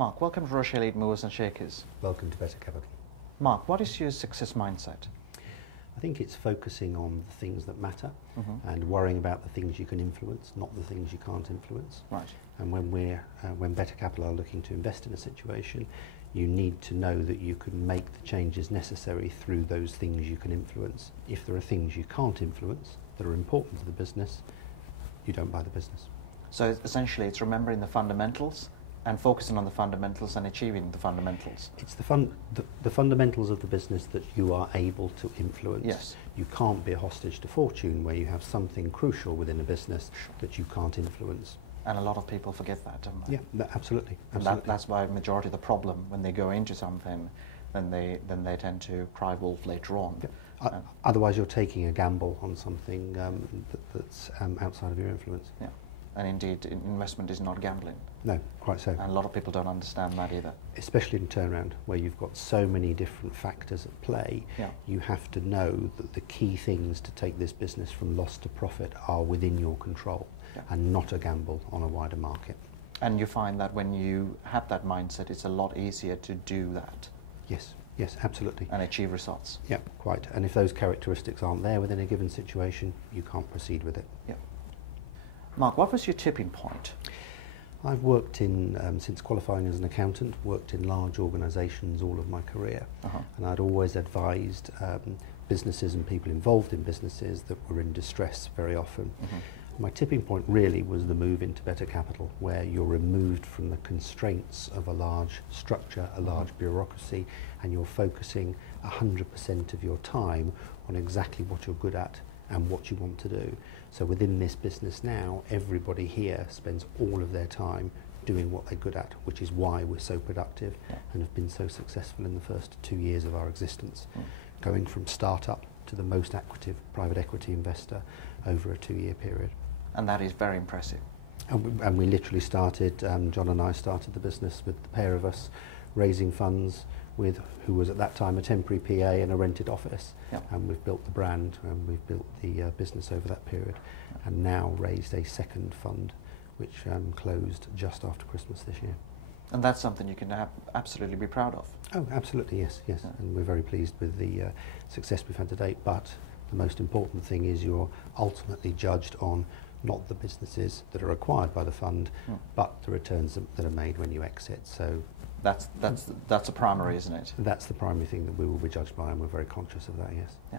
Mark, welcome to Rochay Lead Movers and Shakers. Welcome to Better Capital. Mark, what is your success mindset? I think it's focusing on the things that matter and worrying about the things you can influence, not the things you can't influence. Right. And when Better Capital are looking to invest in a situation, you need to know that you can make the changes necessary through those things you can influence. If there are things you can't influence that are important to the business, you don't buy the business. So essentially it's remembering the fundamentals and focusing on the fundamentals and achieving the fundamentals. It's the fundamentals of the business that you are able to influence. Yes. You can't be a hostage to fortune where you have something crucial within a business that you can't influence. And a lot of people forget that, don't they? Yeah, absolutely. And that's why the majority of the problem when they go into something, then they tend to cry wolf later on. Yeah. Otherwise you're taking a gamble on something that's outside of your influence. Yeah. And indeed, investment is not gambling. No, quite so. And a lot of people don't understand that either. Especially in turnaround, where you've got so many different factors at play, you have to know that the key things to take this business from loss to profit are within your control and not a gamble on a wider market. And you find that when you have that mindset, it's a lot easier to do that. Yes, yes, absolutely. And achieve results. Yeah, quite. And if those characteristics aren't there within a given situation, you can't proceed with it. Yeah. Mark, what was your tipping point? I've worked in, since qualifying as an accountant, worked in large organisations all of my career. And I'd always advised businesses and people involved in businesses that were in distress very often. My tipping point really was the move into Better Capital, where you're removed from the constraints of a large structure, a large bureaucracy, and you're focusing 100% of your time on exactly what you're good at and what you want to do. So within this business now, everybody here spends all of their time doing what they're good at, which is why we're so productive and have been so successful in the first 2 years of our existence, going from start-up to the most active private equity investor over a 2-year period. And that is very impressive. And we literally started, John and I started the business with the pair of us raising funds with who was at that time a temporary PA in a rented office. And we've built the brand and we've built the business over that period and now raised a second fund which closed just after Christmas this year. And that's something you can absolutely be proud of. Oh, absolutely, yes, yes. And we're very pleased with the success we've had to date, but the most important thing is you're ultimately judged on not the businesses that are acquired by the fund, but the returns that are made when you exit. So that's a primary, isn't it? That's the primary thing that we will be judged by, and we're very conscious of that, yes. Yeah.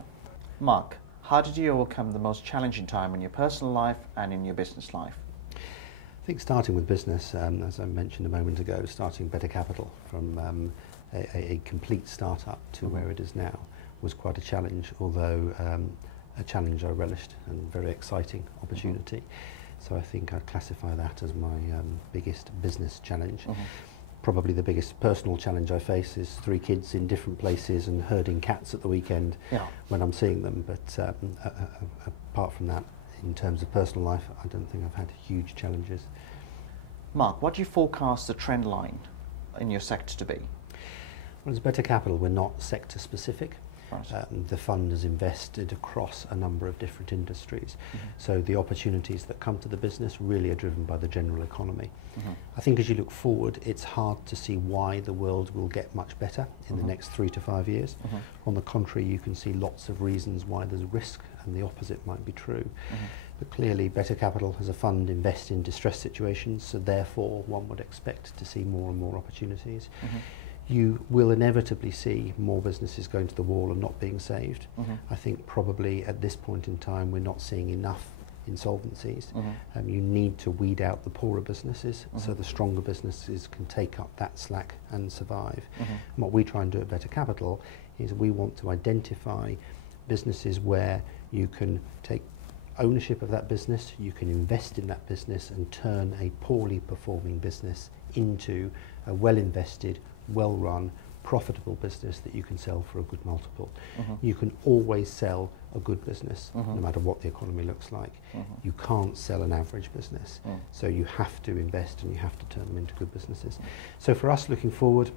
Mark, how did you overcome the most challenging time in your personal life and in your business life? I think starting with business, as I mentioned a moment ago, starting Better Capital from a complete start-up to where it is now was quite a challenge, although a challenge I relished and very exciting opportunity. So I think I'd classify that as my biggest business challenge. Probably the biggest personal challenge I face is 3 kids in different places and herding cats at the weekend when I'm seeing them. But apart from that, in terms of personal life, I don't think I've had huge challenges. Mark, what do you forecast the trend line in your sector to be? Well, as Better Capital, we're not sector specific. Right. The fund has invested across a number of different industries. So the opportunities that come to the business really are driven by the general economy. I think as you look forward, it's hard to see why the world will get much better in the next 3 to 5 years. On the contrary, you can see lots of reasons why there's risk, and the opposite might be true. But clearly, Better Capital as a fund invests in distress situations, so therefore one would expect to see more and more opportunities. You will inevitably see more businesses going to the wall and not being saved. I think probably at this point in time we're not seeing enough insolvencies. You need to weed out the poorer businesses so the stronger businesses can take up that slack and survive. And what we try and do at Better Capital is we want to identify businesses where you can take ownership of that business, you can invest in that business and turn a poorly performing business into a well-invested, well-run, profitable business that you can sell for a good multiple. You can always sell a good business, no matter what the economy looks like. You can't sell an average business. So you have to invest and you have to turn them into good businesses. So for us looking forward,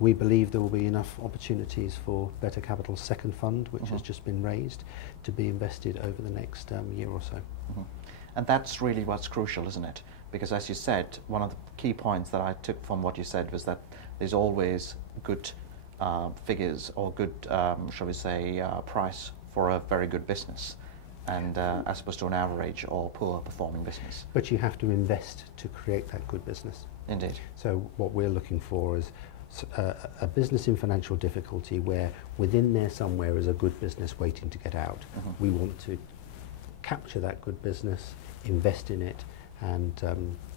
we believe there will be enough opportunities for Better Capital's second fund, which has just been raised, to be invested over the next year or so. And that's really what's crucial, isn't it? Because as you said, one of the key points that I took from what you said was that there's always good figures or good, shall we say, price for a very good business, and as opposed to an average or poor performing business. But you have to invest to create that good business. Indeed. So what we're looking for is a business in financial difficulty where within there somewhere is a good business waiting to get out. We want to capture that good business, invest in it, and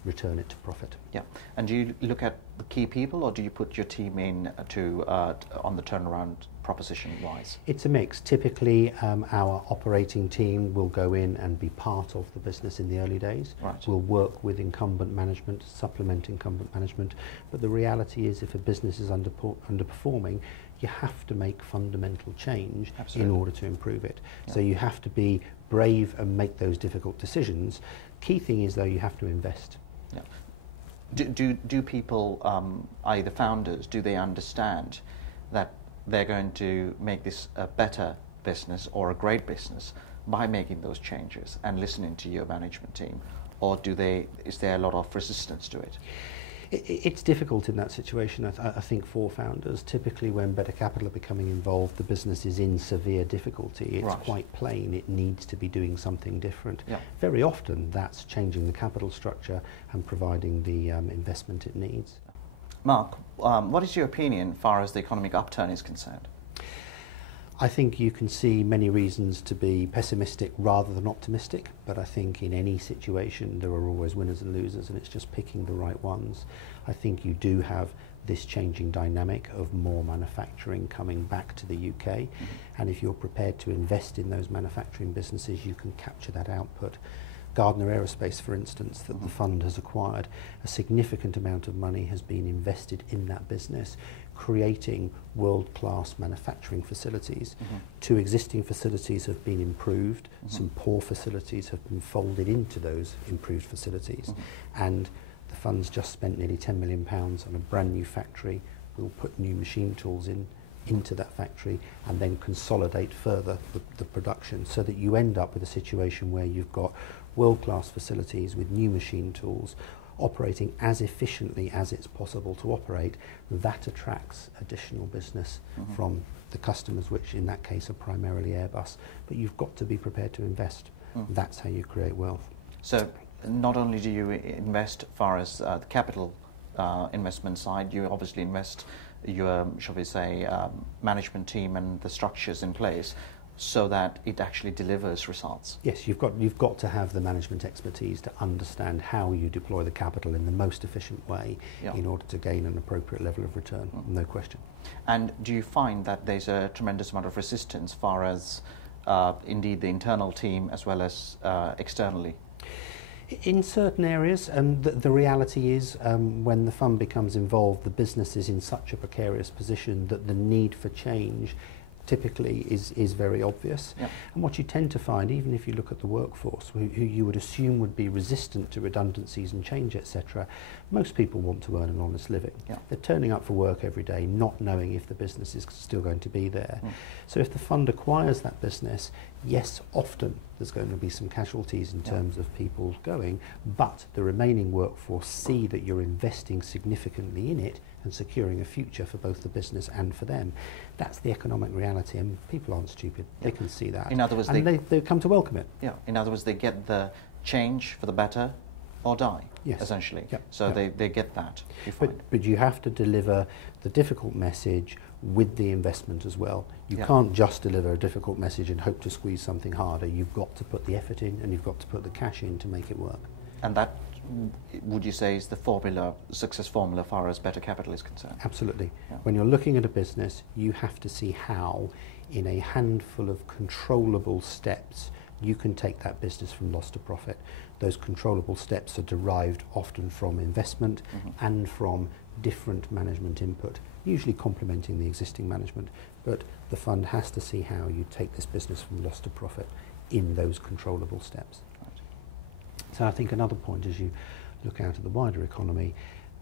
return it to profit. Yeah. And do you look at the key people, or do you put your team in to on the turnaround proposition wise? It's a mix. Typically, our operating team will go in and be part of the business in the early days. Right. We'll work with incumbent management, supplement incumbent management. But the reality is, if a business is underperforming, you have to make fundamental change in order to improve it. Yeah. So you have to be brave and make those difficult decisions. Key thing is, though, you have to invest. Yeah. Do people, i.e. the founders, do they understand that they're going to make this a better business or a great business by making those changes and listening to your management team? Or is there a lot of resistance to it? It's difficult in that situation, I think, for founders. Typically, when better capital are becoming involved, the business is in severe difficulty. It's quite plain it needs to be doing something different. Yeah. Very often, that's changing the capital structure and providing the investment it needs. Mark, what is your opinion as far as the economic upturn is concerned? I think you can see many reasons to be pessimistic rather than optimistic, but I think in any situation there are always winners and losers, and it's just picking the right ones. I think you do have this changing dynamic of more manufacturing coming back to the UK, and if you're prepared to invest in those manufacturing businesses, you can capture that output. Gardner Aerospace, for instance, that the fund has acquired, a significant amount of money has been invested in that business, creating world-class manufacturing facilities. 2 existing facilities have been improved, some poor facilities have been folded into those improved facilities, and the fund's just spent nearly £10 million on a brand new factory. We'll put new machine tools into that factory and then consolidate further the production, so that you end up with a situation where you've got world-class facilities with new machine tools operating as efficiently as it's possible to operate. That attracts additional business from the customers, which in that case are primarily Airbus. But you've got to be prepared to invest. That's how you create wealth. So not only do you invest as far as the capital investment side, you obviously invest your, shall we say, management team and the structures in place so that it actually delivers results. Yes, you've got to have the management expertise to understand how you deploy the capital in the most efficient way in order to gain an appropriate level of return, no question. And do you find that there's a tremendous amount of resistance as far as indeed the internal team as well as externally? In certain areas, the reality is when the fund becomes involved, the business is in such a precarious position that the need for change typically is very obvious. Yep. And what you tend to find, even if you look at the workforce, who you would assume would be resistant to redundancies and change, etc., most people want to earn an honest living. Yep. They're turning up for work every day, not knowing if the business is still going to be there. So if the fund acquires that business, yes, often there's going to be some casualties in terms of people going, but the remaining workforce see that you're investing significantly in it and securing a future for both the business and for them. That's the economic reality, and people aren't stupid. They can see that. In other words, and they come to welcome it. Yeah. In other words, they get the change for the better or die, essentially. Yep. So they get that. But you have to deliver the difficult message with the investment as well. You can't just deliver a difficult message and hope to squeeze something harder. You've got to put the effort in, and you've got to put the cash in to make it work. And that, would you say, is the success formula as far as better capital is concerned? Absolutely. Yeah. When you're looking at a business, you have to see how, in a handful of controllable steps, you can take that business from loss to profit. Those controllable steps are derived often from investment and from different management input, usually complementing the existing management. But the fund has to see how you take this business from loss to profit in those controllable steps. So I think another point, as you look out at the wider economy,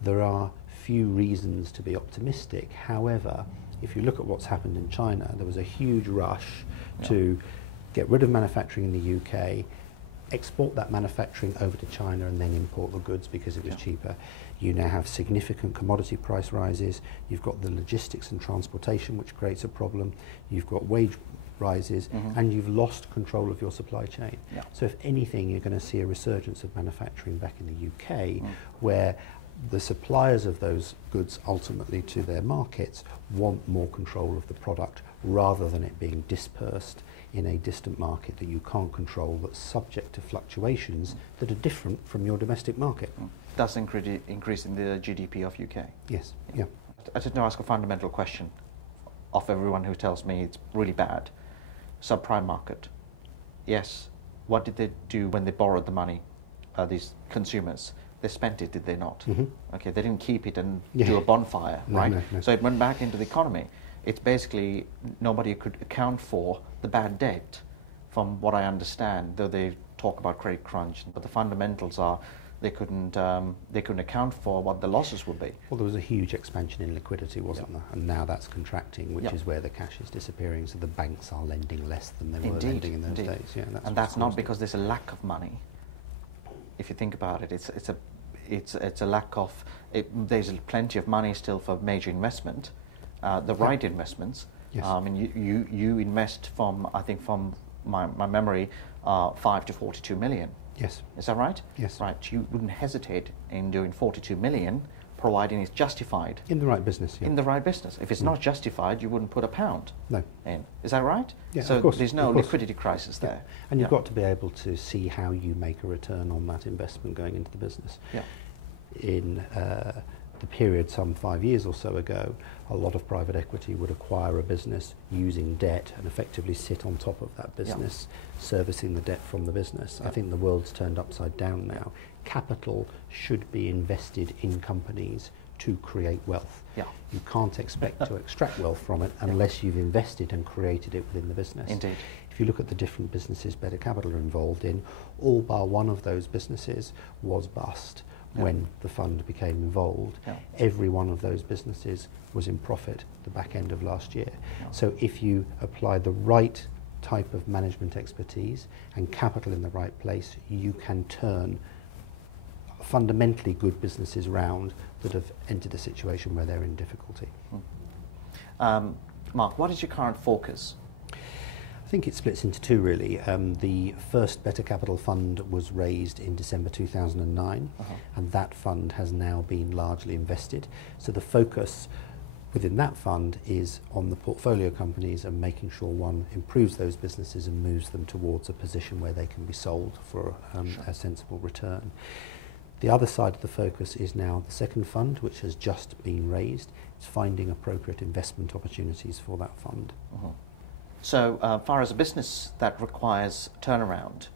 there are few reasons to be optimistic. However, if you look at what's happened in China, there was a huge rush to get rid of manufacturing in the UK, export that manufacturing over to China and then import the goods because it was cheaper. You now have significant commodity price rises. You've got the logistics and transportation, which creates a problem. You've got wage rises, and you've lost control of your supply chain. So if anything, you're going to see a resurgence of manufacturing back in the UK, where the suppliers of those goods ultimately to their markets want more control of the product rather than it being dispersed in a distant market that you can't control, that's subject to fluctuations that are different from your domestic market. Thus increasing the GDP of UK. Yes. Yeah. I just want to ask a fundamental question of everyone who tells me it's really bad. Subprime market. Yes. What did they do when they borrowed the money, these consumers? They spent it, did they not? Okay, they didn't keep it and do a bonfire, right? No. So it went back into the economy. It's basically nobody could account for the bad debt, from what I understand, though they talk about credit crunch. But the fundamentals are they couldn't account for what the losses would be. Well, there was a huge expansion in liquidity, wasn't there? And now that's contracting, which is where the cash is disappearing. So the banks are lending less than they were lending in those days. Yeah, that's not because there's a lack of money. If you think about it, it's a lack of. There's plenty of money still for major investment, the right investments. Yes. You invest from, I think from my memory, 5 to 42 million. Yes. Is that right? Yes. Right. You wouldn't hesitate in doing 42 million, providing it's justified. In the right business, yeah. In the right business. If it's not justified, you wouldn't put a pound in. Is that right? Yeah, so of course, there's no liquidity crisis there. And you've got to be able to see how you make a return on that investment going into the business. Yeah. In the period some 5 years or so ago, a lot of private equity would acquire a business using debt and effectively sit on top of that business, servicing the debt from the business. I think the world's turned upside down now. Capital should be invested in companies to create wealth. You can't expect to extract wealth from it unless you've invested and created it within the business. Indeed. If you look at the different businesses Better Capital are involved in, all bar one of those businesses was bust. When the fund became involved, every one of those businesses was in profit the back end of last year. So if you apply the right type of management expertise and capital in the right place, you can turn fundamentally good businesses round that have entered a situation where they're in difficulty. Mark, what is your current focus? I think it splits into two really. The first Better Capital fund was raised in December 2009 and that fund has now been largely invested. So the focus within that fund is on the portfolio companies and making sure one improves those businesses and moves them towards a position where they can be sold for a sensible return. The other side of the focus is now the second fund, which has just been raised. It's finding appropriate investment opportunities for that fund. So, far as a business that requires turnaround,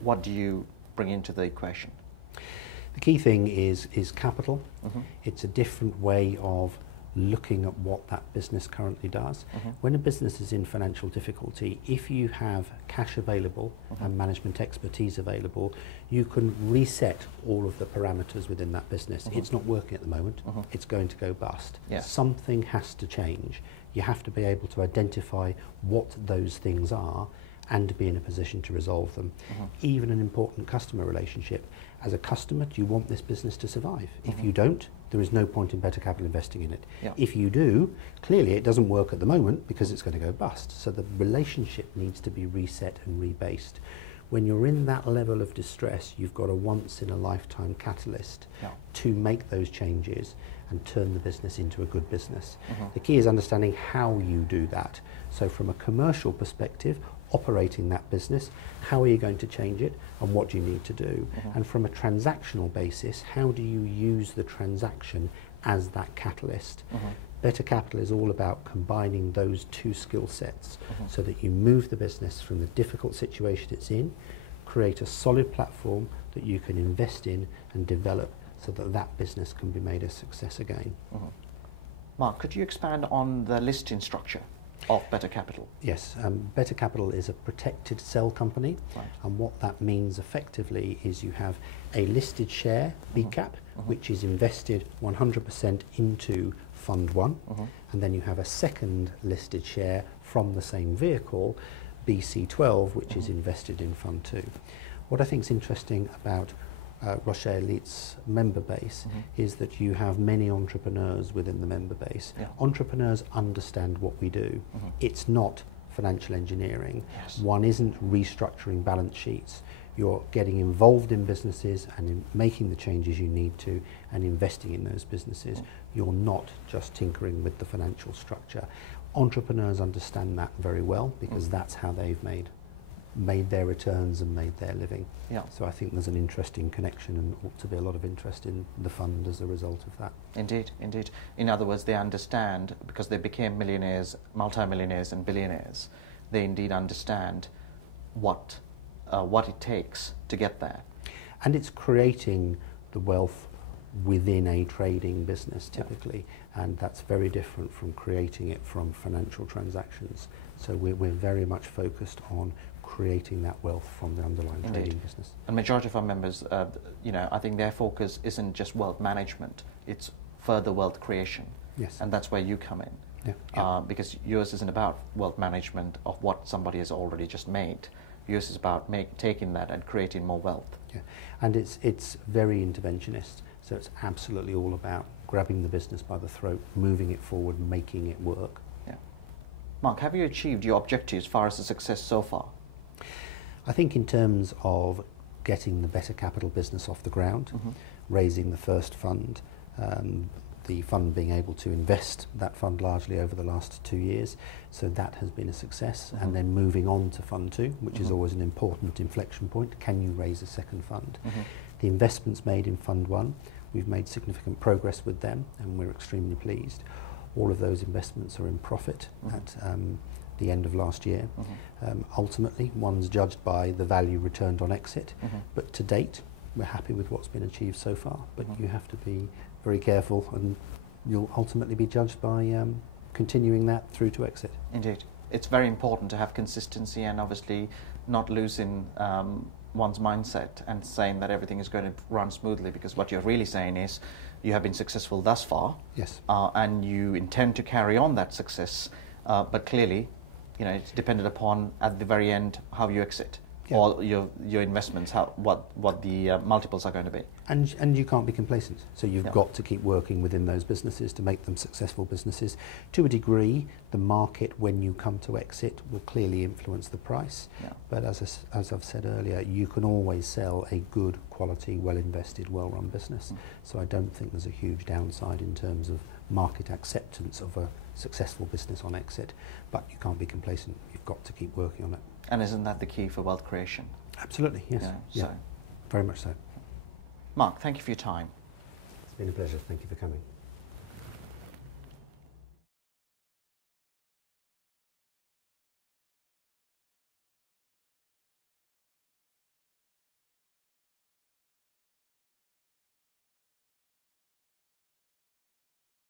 what do you bring into the equation? The key thing is capital. It's a different way of looking at what that business currently does. When a business is in financial difficulty, if you have cash available and management expertise available, you can reset all of the parameters within that business. It's not working at the moment. It's going to go bust. Something has to change. You have to be able to identify what those things are and be in a position to resolve them. Even an important customer relationship. As a customer, do you want this business to survive? If you don't, there is no point in Better Capital investing in it. If you do, clearly it doesn't work at the moment because it's going to go bust. So the relationship needs to be reset and rebased. When you're in that level of distress, you've got a once-in-a-lifetime catalyst to make those changes and turn the business into a good business. The key is understanding how you do that. So from a commercial perspective, operating that business, how are you going to change it and what do you need to do? And from a transactional basis, how do you use the transaction as that catalyst? Better Capital is all about combining those two skill sets so that you move the business from the difficult situation it's in, create a solid platform that you can invest in and develop so that that business can be made a success again. Mark, could you expand on the listing structure of Better Capital? Yes, Better Capital is a protected cell company, and what that means effectively is you have a listed share, BCAP, which is invested 100% into Fund 1, and then you have a second listed share from the same vehicle, BC12, which is invested in Fund 2. What I think is interesting about Rochay Elite's member base is that you have many entrepreneurs within the member base. Yeah. Entrepreneurs understand what we do. It's not financial engineering. Yes. One isn't restructuring balance sheets. You're getting involved in businesses and in making the changes you need to and investing in those businesses. You're not just tinkering with the financial structure. Entrepreneurs understand that very well because that's how they've made their returns and made their living. Yeah. So I think there's an interesting connection and ought to be a lot of interest in the fund as a result of that. Indeed, indeed. In other words, they understand, because they became millionaires, multimillionaires and billionaires, they indeed understand what it takes to get there. And it's creating the wealth within a trading business typically, and that's very different from creating it from financial transactions. So we're very much focused on creating that wealth from the underlying trading business. And majority of our members, I think their focus isn't just wealth management, it's further wealth creation. Yes. And that's where you come in. Yeah. Because yours isn't about wealth management of what somebody has already just made. Yours is about taking that and creating more wealth. Yeah. And it's very interventionist. So it's absolutely all about grabbing the business by the throat, moving it forward, making it work. Yeah. Mark, have you achieved your objectives as far as the success so far? I think in terms of getting the better capital business off the ground, raising the first fund, the fund being able to invest that fund largely over the last 2 years, so that has been a success. And then moving on to Fund 2, which is always an important inflection point. Can you raise a second fund? The investments made in Fund 1, we've made significant progress with them and we're extremely pleased. All of those investments are in profit at the end of last year. Ultimately, one's judged by the value returned on exit, but to date, we're happy with what's been achieved so far, but you have to be very careful and you'll ultimately be judged by continuing that through to exit. Indeed. It's very important to have consistency and obviously not losing one's mindset and saying that everything is going to run smoothly, because what you're really saying is you have been successful thus far. Yes. And you intend to carry on that success, but clearly, it's dependent upon at the very end how you exit. Yeah. Or your investments, what the multiples are going to be. And you can't be complacent. So you've got to keep working within those businesses to make them successful businesses. To a degree, the market, when you come to exit, will clearly influence the price. Yeah. But as I've said earlier, you can always sell a good quality, well-invested, well-run business. So I don't think there's a huge downside in terms of market acceptance of a successful business on exit. But you can't be complacent. You've got to keep working on it. And isn't that the key for wealth creation? Absolutely, yes. Yeah, very much so. Mark, thank you for your time. It's been a pleasure. Thank you for coming.